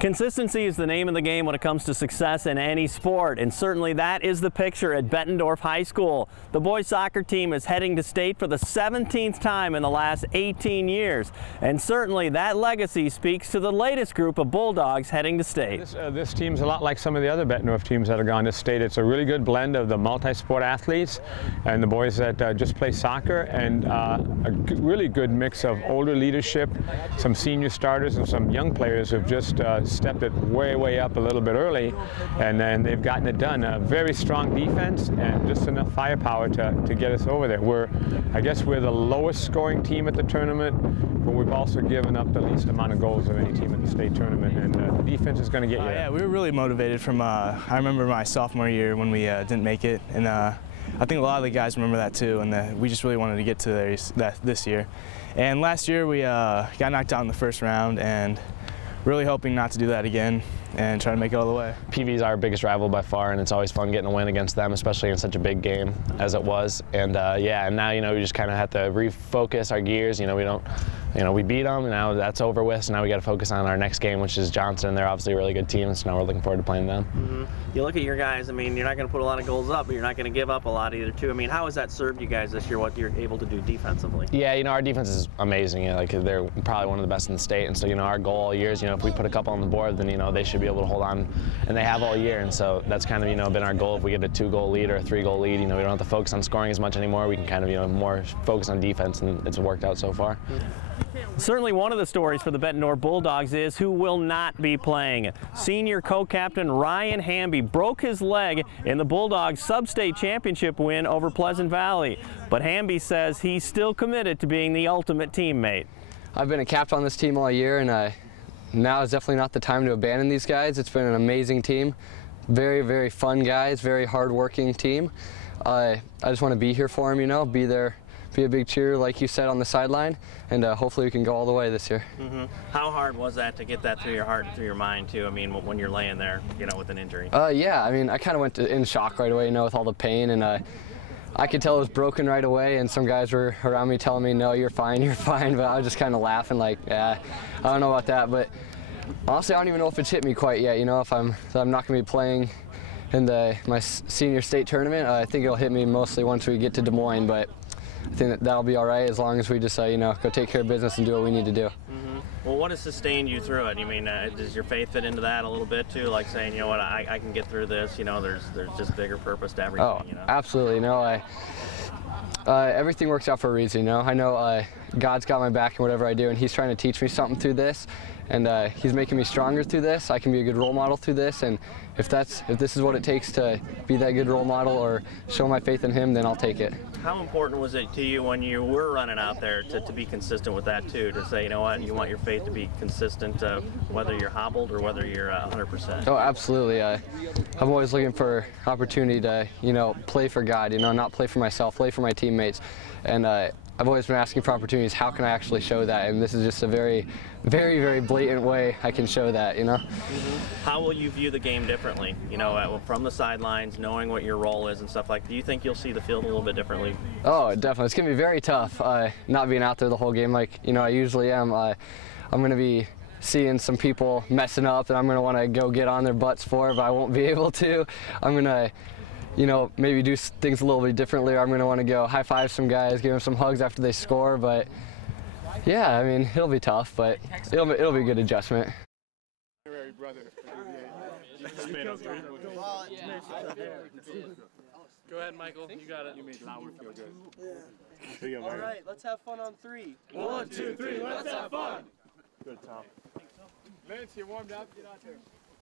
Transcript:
Consistency is the name of the game when it comes to success in any sport, and certainly that is the picture at Bettendorf High School. The boys soccer team is heading to state for the 17th time in the last 18 years, and certainly that legacy speaks to the latest group of Bulldogs heading to state. This team's a lot like some of the other Bettendorf teams that have gone to state. It's a really good blend of the multi-sport athletes and the boys that just play soccer, and a really good mix of older leadership, some senior starters and some young players who have just stepped it way up a little bit early, and then they've gotten it done. A very strong defense and just enough firepower to get us over there. I guess we're the lowest scoring team at the tournament, but we've also given up the least amount of goals of any team at the state tournament, and the defense is going to get you. Yeah, we were really motivated from, I remember my sophomore year when we didn't make it, and I think a lot of the guys remember that too, and we just really wanted to get to this year. And last year we got knocked out in the first round, and really hoping not to do that again and try to make it all the way. PV is our biggest rival by far, and it's always fun getting a win against them, especially in such a big game as it was. And yeah, and now we just kind of have to refocus our gears. We beat them, and now that's over with. So now we got to focus on our next game, which is Johnston. They're obviously a really good team, so now we're looking forward to playing them. Mm-hmm. You look at your guys. I mean, you're not going to put a lot of goals up, but you're not going to give up a lot either, too. I mean, how has that served you guys this year? What you're able to do defensively? Yeah, our defense is amazing. They're probably one of the best in the state, and so our goal all year is if we put a couple on the board, then they should be able to hold on, and they have all year. And so that's kind of been our goal. If we get a 2-goal lead or a 3-goal lead, we don't have to focus on scoring as much anymore. We can kind of more focus on defense, and it's worked out so far. Certainly one of the stories for the Bettendorf Bulldogs is who will not be playing. Senior co-captain Ryan Hamby broke his leg in the Bulldogs sub-state championship win over Pleasant Valley. But Hamby says he's still committed to being the ultimate teammate. I've been a captain on this team all year, and now is definitely not the time to abandon these guys. It's been an amazing team. Very fun guys, very hard-working team. I just want to be here for them, be there. Be a big cheer, like you said, on the sideline, and hopefully we can go all the way this year. Mm-hmm. How hard was that to get that through your heart and through your mind, too? I mean, when you're laying there, with an injury. Yeah, I mean, I kind of went in shock right away, with all the pain, and I could tell it was broken right away, and some guys were around me telling me, no, you're fine, but I was just kind of laughing like, yeah, I don't know about that, but honestly, I don't even know if it's hit me quite yet, if I'm not going to be playing in my senior state tournament. I think it'll hit me mostly once we get to Des Moines, but I think that'll be all right as long as we just, go take care of business and do what we need to do. Mm-hmm. Well, what has sustained you through it? You mean, does your faith fit into that a little bit too? Like saying, you know what, I can get through this. There's just bigger purpose to everything. Oh, absolutely. Everything works out for a reason. I know God's got my back in whatever I do, and He's trying to teach me something through this, and He's making me stronger through this. I can be a good role model through this, and if this is what it takes to be that good role model or show my faith in Him, then I'll take it. How important was it to you when you were running out there to be consistent with that too? To say, you know what, you want your faith to be consistent, whether you're hobbled or whether you're 100%. Oh, absolutely. I'm always looking for opportunity to, play for God. Not play for myself, play for my teammates, and I've always been asking for opportunities. How can I actually show that? And this is just a very blatant way I can show that, Mm-hmm. How will you view the game differently? From the sidelines, knowing what your role is and stuff like that. Do you think you'll see the field a little bit differently? Oh, definitely. It's going to be very tough not being out there the whole game like, I usually am. I'm going to be seeing some people messing up that I'm going to want to go get on their butts for, but I won't be able to. I'm going to maybe do things a little bit differently, or I'm going to want to go high-five some guys, give them some hugs after they score, but yeah, I mean, it'll be tough, but it'll be a good adjustment. Go ahead, Michael, you got it. You made Lauer feel good. Yeah. All right, let's have fun on 3. 1, 2, 3, let's have fun! Good, Tom. Lance, you warmed up, get out there.